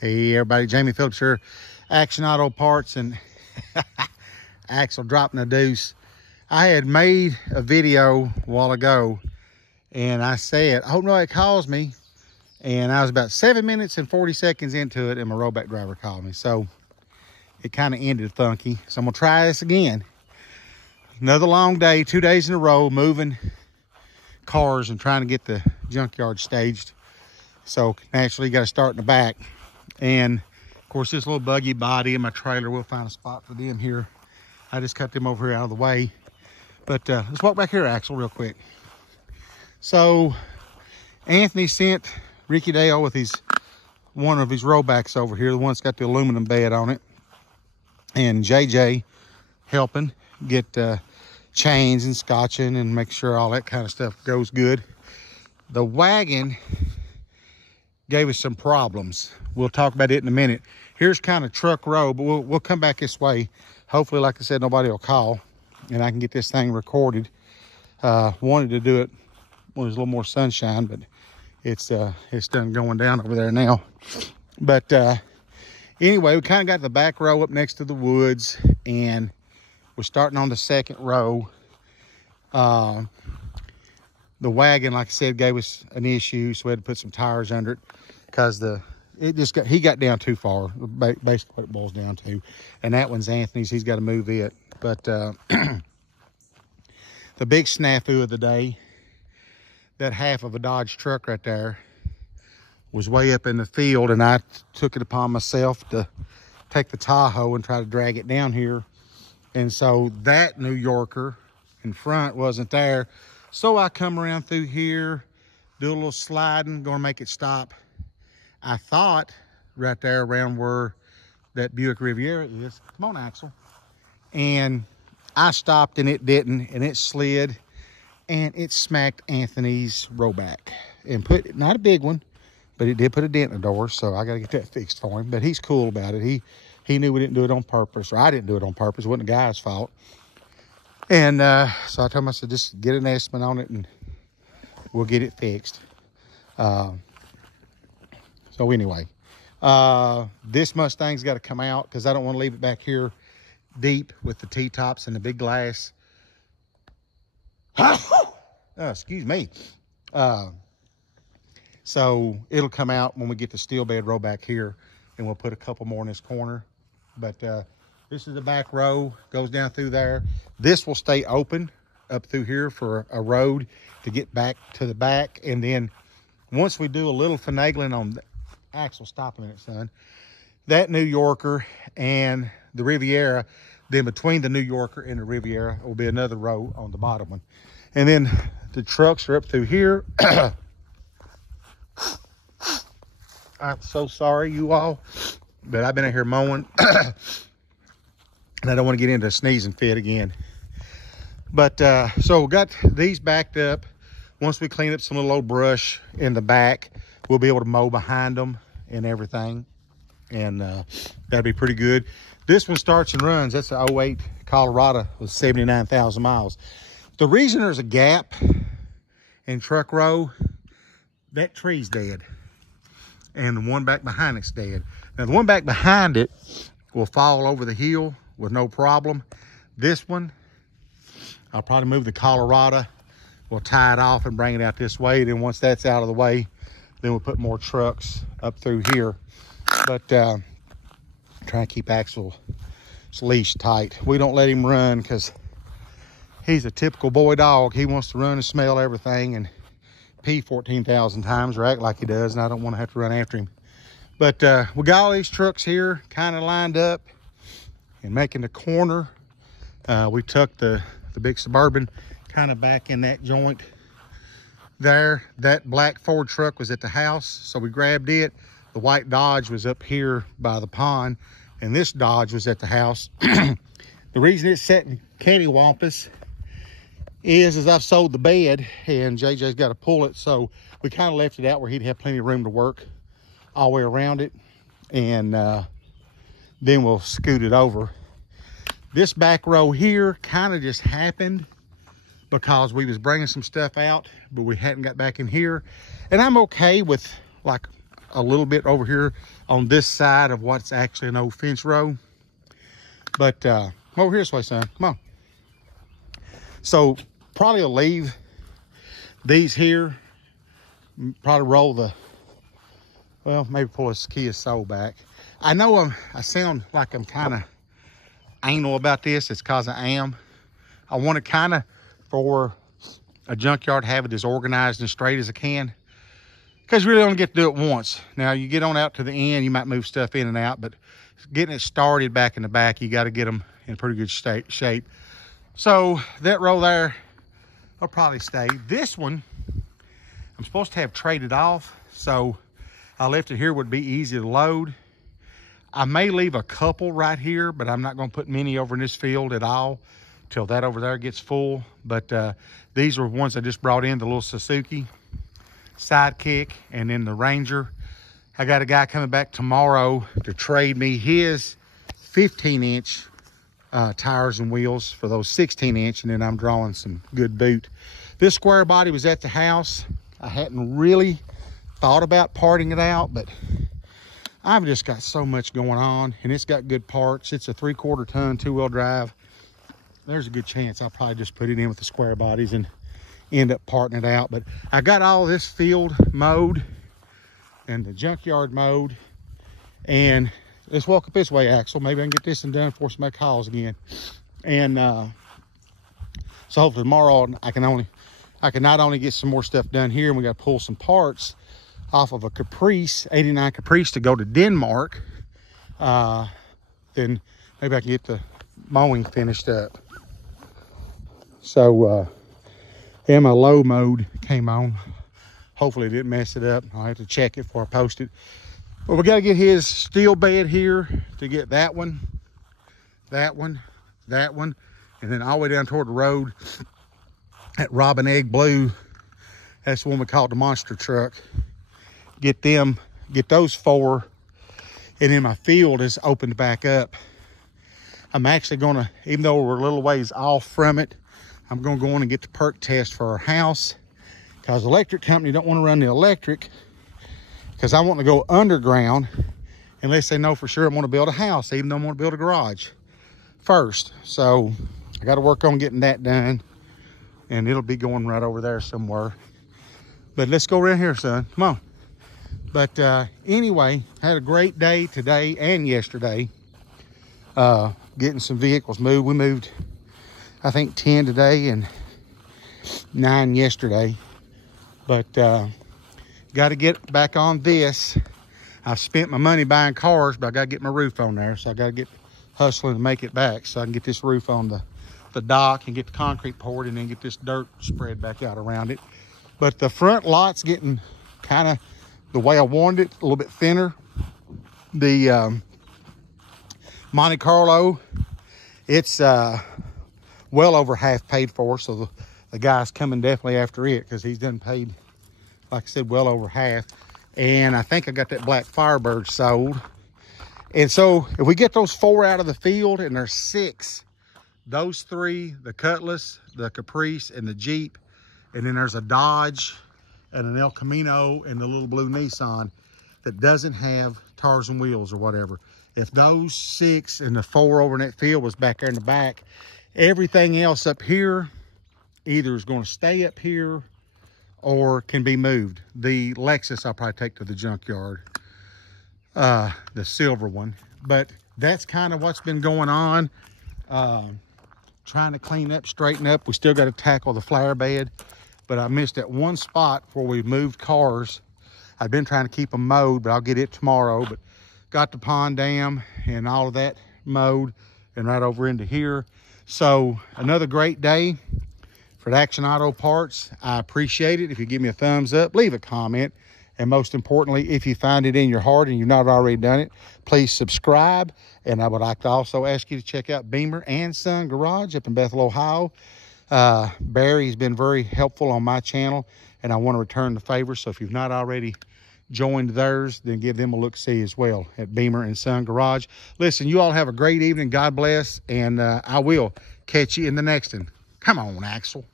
Hey everybody, Jamie Phillips here, Action Auto Parts, and Axle dropping a deuce. I had made a video a while ago and I said, I hope nobody calls me. And I was about 7 minutes and 40 seconds into it and my rollback driver called me. So it kind of ended funky. So I'm gonna try this again. Another long day, 2 days in a row, moving cars and trying to get the junkyard staged. So naturally you got to start in the back. And of course this little buggy body in my trailer, we'll find a spot for them here. I just cut them over here out of the way. But let's walk back here, Axel, real quick. So Anthony sent Ricky Dale with one of his rollbacks over here, the one that's got the aluminum bed on it. And JJ helping get chains and scotching and make sure all that kind of stuff goes good. The wagon gave us some problems. We'll talk about it in a minute. Here's kind of truck row, but we'll come back this way. Hopefully, like I said, nobody will call and I can get this thing recorded. Wanted to do it when there's a little more sunshine, but it's done going down over there now. But anyway, we kind of got the back row up next to the woods and we're starting on the second row. The wagon, like I said, gave us an issue, so we had to put some tires under it because he got down too far, basically what it boils down to. And that one's Anthony's, he's got to move it. But the big snafu of the day, that half of a Dodge truck right there was way up in the field, and I took it upon myself to take the Tahoe and try to drag it down here. And so that New Yorker in front wasn't there. So I come around through here, do a little sliding, gonna make it stop. I thought right there around where that Buick Riviera is. Come on, Axel. And I stopped and it didn't, and it slid and it smacked Anthony's rollback and put, not a big one, but it did put a dent in the door. So I gotta get that fixed for him, but he's cool about it. He knew we didn't do it on purpose, or I didn't do it on purpose. It wasn't the guy's fault. And so I told him, I said, just get an estimate on it and we'll get it fixed. So anyway, this Mustang's got to come out because I don't want to leave it back here deep with the T-tops and the big glass. Excuse me. So it'll come out when we get the steel bed row back here, and we'll put a couple more in this corner. But this is the back row, goes down through there. This will stay open up through here for a road to get back to the back. And then once we do a little finagling on the Axle, stop a minute, son. That New Yorker and the Riviera, then between the New Yorker and the Riviera will be another row on the bottom one. And then the trucks are up through here. I'm so sorry, you all, but I've been out here mowing. And I don't want to get into a sneezing fit again. But so we got these backed up. Once we clean up some little old brush in the back, we'll be able to mow behind them and everything. And that'd be pretty good. This one starts and runs. That's an 08 Colorado with 79,000 miles. The reason there's a gap in truck row, that tree's dead. And the one back behind it's dead. Now the one back behind it will fall over the hill with no problem. This one, I'll probably move the Colorado. We'll tie it off and bring it out this way. Then once that's out of the way, then we'll put more trucks up through here. But try and keep Axel's leash tight. We don't let him run because he's a typical boy dog. He wants to run and smell everything and pee 14,000 times or act like he does, and I don't want to have to run after him. But we got all these trucks here kind of lined up and making the corner. We tucked the big Suburban kind of back in that joint there. That black Ford truck was at the house, so we grabbed it. The white Dodge was up here by the pond, and this Dodge was at the house. The reason it's sitting cattywampus is I've sold the bed and JJ's got to pull it, so we kind of left it out where he'd have plenty of room to work all the way around it, and then we'll scoot it over. This back row here kind of just happened because we was bringing some stuff out, but we hadn't got back in here. And I'm okay with like a little bit over here on this side of what's actually an old fence row. But over here this way, son. Come on. So probably will leave these here. Probably roll the, well, maybe pull this Kia Soul back. I know I sound like I'm kind of anal about this. It's because I am. I want to kind of, for a junkyard, have it as organized and straight as I can. Because you really only get to do it once. Now, you get on out to the end, you might move stuff in and out, but getting it started back in the back, you got to get them in pretty good shape. So that row there will probably stay. This one, I'm supposed to have traded off, so I left it here, would be easy to load. I may leave a couple right here, but I'm not going to put many over in this field at all till that over there gets full. But these were ones I just brought in, the little Suzuki Sidekick, and then the Ranger. I got a guy coming back tomorrow to trade me his 15-inch tires and wheels for those 16-inch, and then I'm drawing some good boot. This square body was at the house. I hadn't really thought about parting it out, but I've just got so much going on, and it's got good parts. It's a 3/4 ton, 2-wheel drive. There's a good chance I'll probably just put it in with the square bodies and end up parting it out. But I got all this field mowed and the junkyard mowed, and let's walk up this way, Axel. Maybe I can get this one done before somebody calls again. And so hopefully tomorrow I can not only get some more stuff done here, and we got to pull some parts off of a Caprice, 89 Caprice, to go to Denmark. Then maybe I can get the mowing finished up. So and my low mode came on. Hopefully it didn't mess it up. I'll have to check it before I post it. But we got to get his steel bed here to get that one, that one, that one, and then all the way down toward the road at Robin Egg Blue. That's the one we call the monster truck. Get those 4, and then my field is opened back up. I'm actually gonna, even though we're a little ways off from it, I'm gonna go in and get the perk test for our house, because the electric company don't want to run the electric, because I want to go underground unless they know for sure I want to build a house, even though I want to build a garage first. So I got to work on getting that done, and it'll be going right over there somewhere. But let's go around here, son. Come on. But anyway, had a great day today and yesterday, getting some vehicles moved. We moved, I think, 10 today and 9 yesterday. But got to get back on this. I've spent my money buying cars, but I got to get my roof on there. So I got to get hustling to make it back so I can get this roof on the dock and get the concrete poured, and then get this dirt spread back out around it. But the front lot's getting kind of the way I wanted it, a little bit thinner. The Monte Carlo, it's well over half paid for, so the guy's coming definitely after it, because he's done paid, like I said, well over half. And I think I got that black Firebird sold. And so if we get those 4 out of the field, and there's 6, those 3, the Cutlass, the Caprice, and the Jeep, and then there's a Dodge and an El Camino and the little blue Nissan that doesn't have tires and wheels or whatever. If those 6 and the 4 over in that field was back there in the back, everything else up here either is going to stay up here or can be moved. The Lexus I'll probably take to the junkyard, the silver one. But that's kind of what's been going on. Trying to clean up, straighten up. We still got to tackle the flower bed, but I missed that one spot where we moved cars. I've been trying to keep them mowed, but I'll get it tomorrow. But got the pond dam and all of that mowed, and right over into here. So another great day for Action Auto Parts. I appreciate it if you give me a thumbs up, leave a comment, and most importantly, if you find it in your heart and you've not already done it, please subscribe. And I would like to also ask you to check out Beamer and Son Garage up in Bethel, Ohio. Barry's been very helpful on my channel, and I want to return the favor. So if you've not already joined theirs, then give them a look-see as well at Beamer and Son Garage. Listen, you all have a great evening. God bless, and I will catch you in the next one. Come on, Axel.